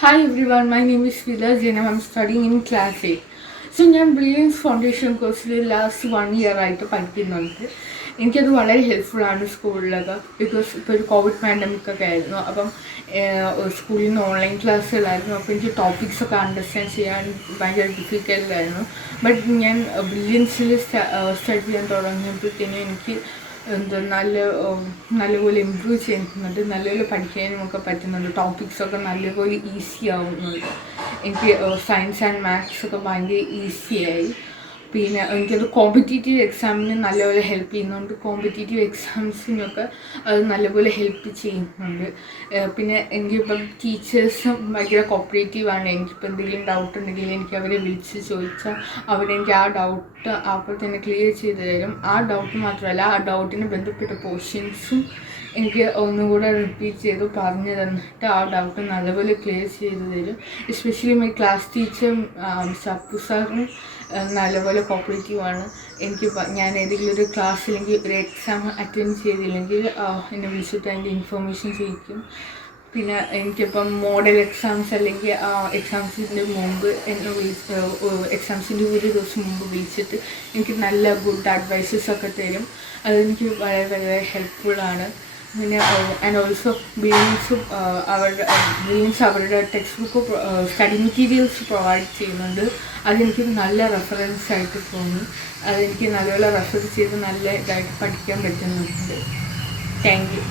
Hi everyone, my name is Vida Zainab. I'm studying in class 8. ഞാൻ brilliance foundation കോഴ്സിൽ last 1 year ആയിട്ട് പഠിക്കുന്നുണ്ട്. എനിക്കത് വളരെ ഹെൽപ്ഫുള്ളാണ് സ്കൂളിലൊക്കെ. ബിക്കോസ് ഇപ്പോൾ ഒരു കോവിഡ് പാൻഡമിക് ഒക്കെ ആയിരുന്നു. അപ്പം സ്കൂളിൽ നിന്ന് ഓൺലൈൻ ക്ലാസ്സുകളായിരുന്നു. അപ്പോൾ എനിക്ക് ടോപ്പിക്സ് ഒക്കെ അണ്ടർസ്റ്റാൻഡ് ചെയ്യാൻ ഭയങ്കര ഡിഫിക്കൽട്ടായിരുന്നു. ബട്ട് ഞാൻ ബ്രില്യൻസിൽ സ്റ്റഡി ചെയ്യാൻ തുടങ്ങിയപ്പോഴത്തേനും എനിക്ക് നല്ലപോലെ ഇമ്പ്രൂവ് ചെയ്യുന്നുണ്ട്, നല്ലപോലെ പഠിക്കാനും ഒക്കെ പറ്റുന്നുണ്ട്. ടോപ്പിക്സൊക്കെ നല്ലപോലെ ഈസി ആവുന്നുണ്ട്. എനിക്ക് സയൻസ് ആൻഡ് മാത്സ് ഒക്കെ ഭയങ്കര ഈസിയായി. പിന്നെ എനിക്കത് കോമ്പറ്റേറ്റീവ് എക്സാമിന് നല്ലപോലെ ഹെൽപ്പ് ചെയ്യുന്നുണ്ട്. കോമ്പറ്റേറ്റീവ് എക്സാംസിനൊക്കെ അത് നല്ലപോലെ ഹെൽപ്പ് ചെയ്യുന്നുണ്ട്. പിന്നെ എനിക്കിപ്പം ടീച്ചേഴ്സും ഭയങ്കര കോപ്പറേറ്റീവാണ്. എനിക്കിപ്പോൾ എന്തെങ്കിലും ഡൗട്ട് ഉണ്ടെങ്കിൽ എനിക്ക് അവരെ വിളിച്ച് ചോദിച്ചാൽ അവരെനിക്ക് ആ ഡൗട്ട് അപ്പോൾ തന്നെ ക്ലിയർ ചെയ്ത് തരും. ആ ഡൗട്ട് മാത്രമല്ല, ആ ഡൗട്ടിന് ബന്ധപ്പെട്ട പോർഷൻസും എനിക്ക് ഒന്നുകൂടെ റിപ്പീറ്റ് ചെയ്ത് പറഞ്ഞു തന്നിട്ട് ആ ഡൗട്ട് നല്ലപോലെ ക്ലിയർ ചെയ്ത് തരും. Especially my class teacher Sappu സാറും നല്ലപോലെ കോപ്പറേറ്റീവാണ്. ഞാൻ ഏതെങ്കിലും ഒരു ക്ലാസ്സിലെങ്കിൽ ഒരു എക്സാം അറ്റൻഡ് ചെയ്തില്ലെങ്കിൽ എന്നെ വിളിച്ചിട്ട് അതിൻ്റെ ഇൻഫർമേഷൻ ചോദിക്കും. പിന്നെ എനിക്കിപ്പം മോഡൽ എക്സാംസ് അല്ലെങ്കിൽ എക്സാംസിൻ്റെ മുമ്പ് എക്സാംസിൻ്റെ ഒരു ദിവസം മുമ്പ് വിളിച്ചിട്ട് എനിക്ക് നല്ല ഗുഡ് അഡ്വൈസസ് ഒക്കെ തരും. അതെനിക്ക് വളരെ വളരെ ഹെൽപ്ഫുള്ളാണ്. പിന്നെ ആൻഡ് ഓൾസോ ബ്രില്യൻസ് അവരുടെ text book study materials provide ചെയ്യുന്നുണ്ട്. അതെനിക്ക് നല്ല റെഫറൻസ് ആയിട്ട് തോന്നി. അതെനിക്ക് നല്ലപോലെ റെഫർ ചെയ്ത് നല്ല ഇതായിട്ട് പഠിക്കാൻ പറ്റുന്നുണ്ട്. Thank you.